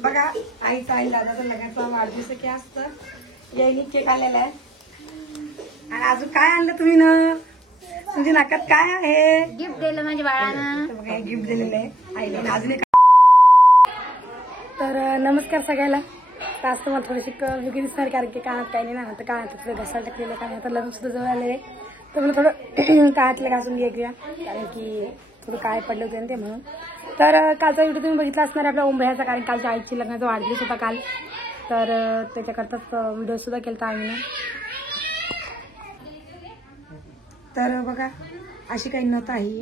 बघा आईचा आई दादाचा लग्नाचा वाढदिवस की असतं यायनी केक आलेला आहे आणि अजून काय आणलं तुम्ही ना तुमच्या नाकात काय आहे गिफ्ट दिलं माझ्या बाळानं बघा गिफ्ट दिलेलं आहे आईने अजून एक तर नमस्कार सगळ्याला तर आज तुम्हाला थोडीशी वेगळी दिसणार कारण की कानात काही नाही ना तर कानात थोडं घसायला टाकलेलं कारण आता लग्न सुद्धा जवळ आलेलं आहे तर मला थोडं कानातलं घासून घेऊया कारण की थोडं काय पडलं होतं ते म्हणून तर कालचा व्हिडिओ तुम्ही बघितला असणार आपल्या ओंबह्याचा कारण कालच्या आईची लग्नाचा वाढदिवस होता काल तर त्याच्याकरताच व्हिडिओ सुद्धा केला आईने तर बघा अशी काही नथ आहे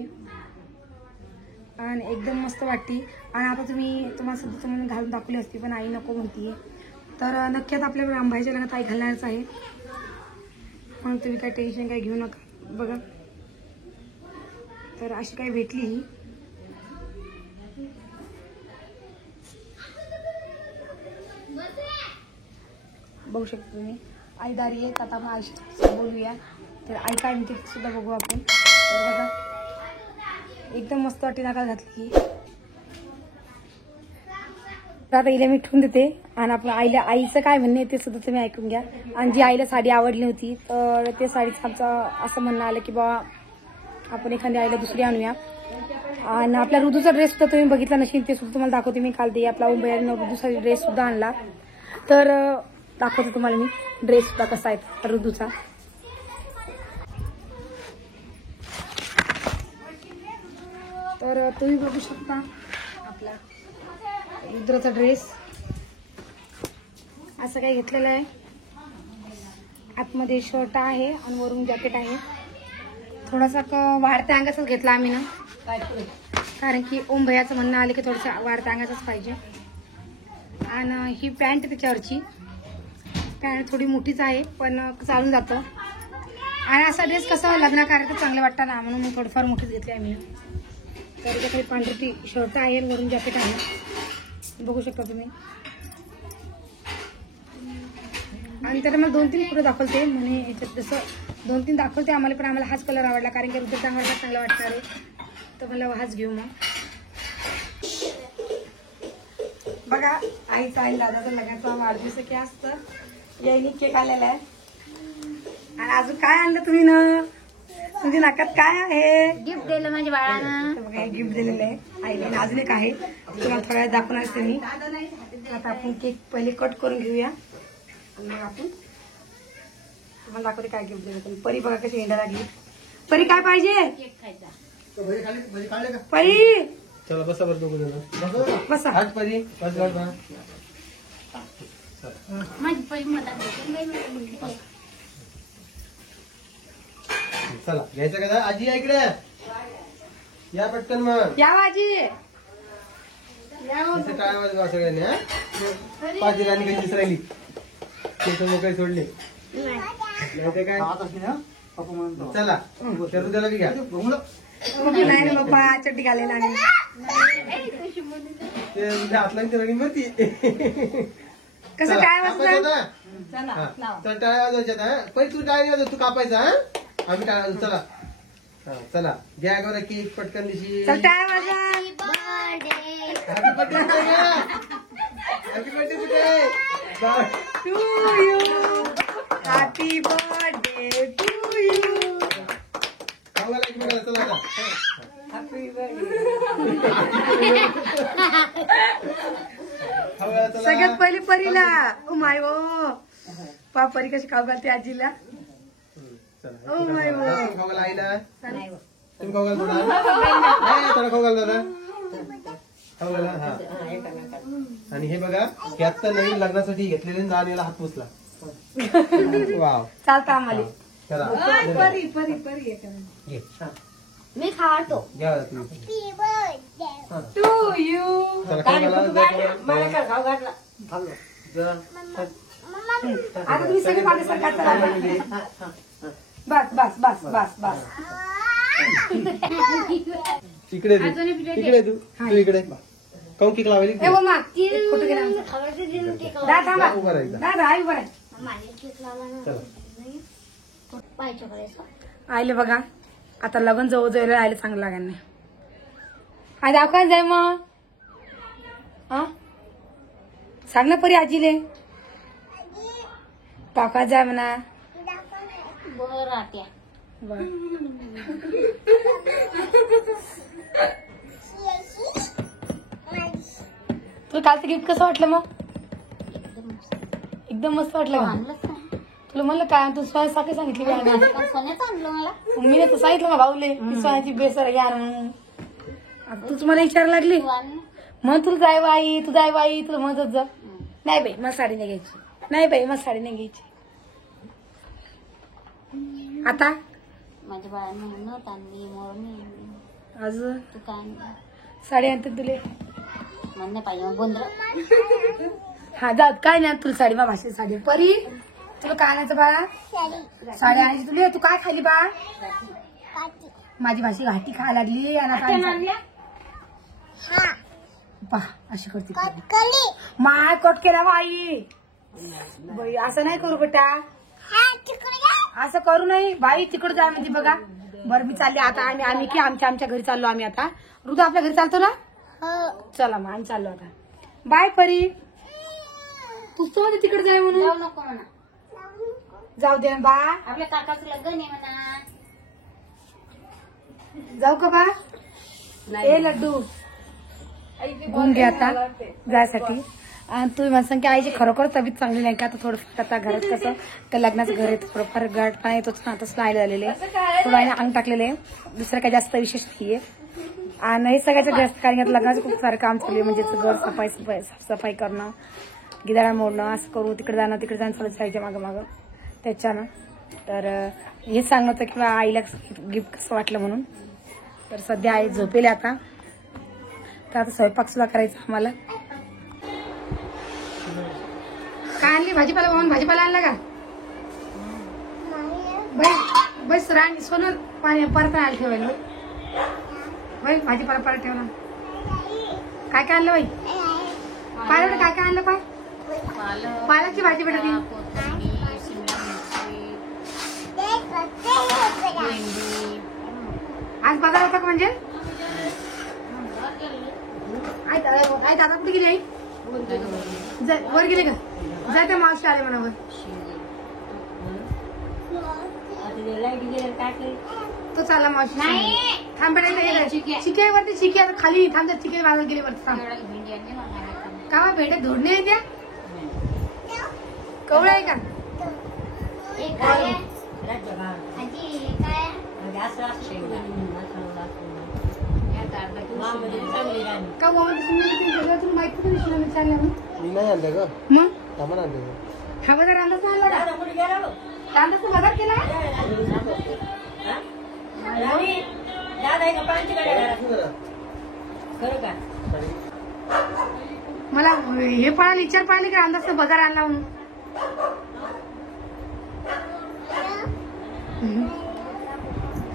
आणि एकदम मस्त वाटते आणि आता तुम्हाला सुद्धा तुम्हाला घालून दाखवली असती पण आई नको म्हणतीये तर नक्कीच आपल्या आंबाच्या लग्नात आई घालणारच आहे म्हणून तुम्ही काही टेन्शन काही घेऊ नका बघा तर अशी काही भेटली ही बघू शकता तुम्ही आई दारी आहे आता आपण आईशी बोलूया तर आई काय म्हणते सुद्धा बघू आपण तर बघा एकदम मस्त वाटते नाकात घातली तर आता हिला मी ठेवून देते आणि आपण आईचं काय म्हणणे ते सुद्धा तुम्ही ऐकून घ्या आणि जी आईला साडी आवडली होती तर ते साडीचं आमचं असं म्हणणं आलं की बा आपण एखाद्या आईला दुसरी आणूया आणि आपल्या ऋतूचा ड्रेस सुद्धा तुम्ही बघितला नसेल ते सुद्धा तुम्हाला दाखवते मी काल ते आपला उंबऱ्यानं ऋतूचा ड्रेस सुद्धा आणला तर दाखवते तुम्हाला मी ड्रेस सुद्धा कसा आहे ऋतूचा तर तुम्ही बघू शकता आपला रुद्राचा ड्रेस असं काही घेतलेलं आहे आतमध्ये शर्ट आहे आणि वरून जॅकेट आहे थोडासा वाढत्या अंगाचाच घेतला आम्ही ना कारण की ओम भैयाचं म्हणणं आलं की थोडंसं वाढत्या अंगाचाच पाहिजे आणि ही पॅन्ट त्याच्यावरची पॅन्ट थोडी मोठीच आहे पण चालून जातं आणि असा ड्रेस कसं लग्न कार्यात चांगलं वाटतं ना म्हणून मी थोडंफार मोठीच घेतली आम्ही तर त्याच्याकडे पांढरी शर्ट आहे वरून जॅकेट आहे बघू शकता तुम्ही आणि त्याला मला 2-3 पुढे दाखवते म्हणे याच्यात जसं 2-3 दाखवते आम्हाला पण आम्हाला हाच कलर आवडला कारण की रुद्र चांगला वाटणार आहे तर मला हाच घेऊ मग बघा आईचा आई दादाचा लग्नाचा वाढदिवस की असतं यायनी केक आलेला आहे आणि अजून काय आणलं तुम्ही ना तुमच्या नाकात काय आहे गिफ्ट दिलं माझ्या बाळानं बघा गिफ्ट दिलेलं आहे आईने अजून एक आहे तुम्हाला थोड्या वेळ दाखवणार असते मी आता आपण केक पहिले कट करून घेऊया आणि मग आपण तुम्हाला दाखवते काय गिफ्ट दिलं परी बघा कशी हिंडा लागली परी काय पाहिजे केक खायचा परी चला बसा बरं दोघं जण बसा आज परी बस बस माझी परी मला चला घ्यायचं का आजी या इकडे या पटकन मग या बाजी इथे काय वाजवा सगळ्यांनी हा 5 दिवसांनी काही दिस राहिली त्याचं मग काही सोडले नाही ते काय चला त्या हृदयाला बी घ्या नाही ना बाप्पा चड्डी घालेला आणि ते उद्या हातला ते रनिंग भरती कसं काय वाजतं चल टाळ्या वाजवायच्यात हा पहिले तू टाळी वाजव तू कापायचा हा आम्ही टाळ्या वाजवू चला चला घ्या बरं केक पटकन दिशी चल काय वाजा हॅपी बर्थडे हॅपी बर्थडे कुठे to you happy birthday to you खावायला एक मिनिट चला आता हॅपी खावायला चला सगळ्यात पहिली परीला ओ माय ओ पा परी कशी खाऊ घालते आजीला चला ओ माय ओ खावायला आई ना तुम्ही खाऊ घाल थोडा थोडा खाऊ घाल दादा खाऊ घाला हा आणि हे बघा हे आता नवीन लग्नासाठी घेतलेले दान याला हात पुसला वाव चालतं आम्हाला चला परी परी परी घे मी खातो घ्या तुम्ही टू यू चला खाऊ घाला आता तुम्ही सगळे माझ्या सरकार बस बस बस बस बस इकडे तू इकडे काऊन केक लावायली ए मम्मा एक फोटो घे ना दा थांबा उभा राहायचा दा आई बरं आईले बघा आता लग्न जवळ जवळ आईला चांगलं लागायला नाही आई दाखवायला जाय मग सांग ना परी आजीले टाका जाय म्हणा. बरं आत्या. तुला कालचं गिफ्ट कसं वाटलं मग? एकदम मस्त वाटलं का? आणलंच नाही. तुला म्हणलं काय तू सोन्यासारखी सांगितली बी आणा. पण सोन्याचं आणलं मला. मी तर सांगितलं ना भाऊले की सोन्याची बेसर घ्या म्हणून. आता तूच मला विचारायला लागली. तू आण ना. मग तुला जाय बाई तू जाय बाई तुला म्हणत जा. नाही बाई मला साडी नाही घ्यायची. नाही बाई मला साडी नाही घ्यायची. आता माझ्या बाळांना म्हणत आणली मोरणी. अजून तू काय आणलं? साडी आणते तुले. म्हणणे पाहिजे मग गोंधळ. हा जात काय नाही तुला साडी बा भाषेची साडी. परी तुला काय आणायचं बाळा? साडी आणायची तुला. तू काय खाली बा? माझी भाषी घाटी खायला लागली. पहा अशी करते माय कट केला बाई. बाई असं नाही करू बेटा. असं करू नाही बाई. तिकडे जाय म्हणते बघा. बरं मी चालली आता. आम्ही की आमच्या घरी चाललो आम्ही आता. ऋतू आपल्या घरी चालतो ना. चला मग आम्ही चाललो आता. बाय परी. तूच तर तिकडे जाय म्हणून. जाऊ नको म्हणा. जाऊ दे ना बा. आपल्या काकाचं लग्न आहे म्हणा. जाऊ का बा? ए लड्डू घेऊन घे आता जायसाठी. आणि तुम्ही मला सांग की आईची खरोखर तब्येत चांगली नाही का? आता थोडंफार आता घरात कसं त्या लग्नाचं घर आहे थोडंफार गाठपणा येतोच ना. तसं आयला झालेलं आहे. थोडं आईने अंग टाकलेलं आहे. दुसरं काही जास्त विशेष नाहीये. आणि हे सगळ्याचं जास्त कारण की लग्नाचं खूप सारं काम चालू आहे. म्हणजे घर साफसफाई करणं गिदाळा मोडणं असं करू तिकडे जाणं चालू जायच्या मागं त्याच्यानं. तर हेच सांगणं होतं किंवा आईला गिफ्ट कसं वाटलं म्हणून. तर सध्या आई झोपेली आता. तर आता स्वयंपाक सुद्धा करायचा आम्हाला. काय आणली भाजीपाला? म्हणून भाजीपाला आणला का? बाई राणी सोनं पाणी परत आलं ठेवायला. बाई भाजीपाला परत ठेवला. काय आणलं बाई? पाहिलं काय आणलं? पालकची भाजी भेटत. आज बाजार होता का? म्हणजे आई दादा कुठे गेली? आई वर गेले का? जाय त्या मावशी आले म्हणा वर. तो चालला मावशी. थांब चिके वरती चिके आता खाली थांब. चिके बाजार गेले वरती थांब. का भेंड्या धोडणे आहे त्या? कवळ आहे का? का तुम्ही माहिती नाही चालल्या मग? हा बाजार अंदाज आणला का? अंदाज बाजार केला. मला हे पळाले विचार पाहिले की अंदाज बाजार आणला म्हणून.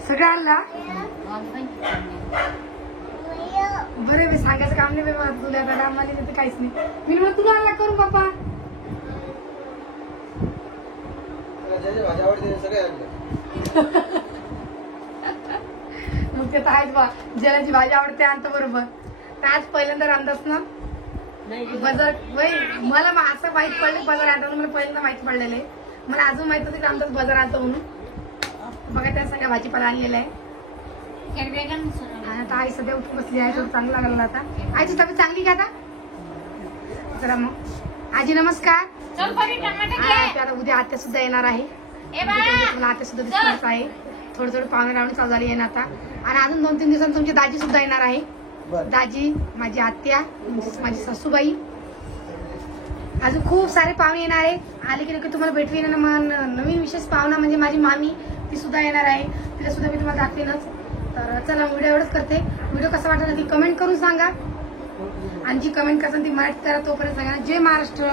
सगळं आणला. बरे सांगायचं काम नाही बाबा तुला. आम्हाला तिथे काहीच नाही. मी मग तुला आणला करू बाप्पा. मग ते तर आहेच बा. ज्याची भाजी आवडते आणतो बरोबर. तर आज पहिल्यांदा अंदाज ना बाजार. मला असं माहित पडलं बाजार आणतो. मला पहिल्यांदा माहिती पडलेलं आहे. मला अजून माहित होतं की अंदाज बाजार आणतो म्हणून. बघा त्या सगळ्या भाजीपाला आणलेला आहे. आता आई सध्या उठून बसली आहे. थोडं चांगलं लागलं आता. आईची तब्येत चांगली का आता? चला मग आजी नमस्कार. आता उद्या आत्या सुद्धा येणार आहे. आत्या सुद्धा दिसणार आहे. थोडं पाहुणे रावणी चालू झाली आहे आता. आणि अजून 2-3 दिवसांनी तुमची दाजी सुद्धा येणार आहे. दाजी माझी आत्या माझी सासूबाई अजून खूप सारे पाहुणे येणार आहे. आले की नक्की तुम्हाला भेटवीन. नवीन विशेष पाहुणा म्हणजे माझी मामी ती सुद्धा येणार आहे. तिला सुद्धा मी तुम्हाला दाखवेनच. तर चला व्हिडिओ एवढंच करते. व्हिडिओ कसा वाटला ती कमेंट करून सांगा. आणि जी कमेंट करताना ती मराठीत करा. तोपर्यंत सांगा जय महाराष्ट्र.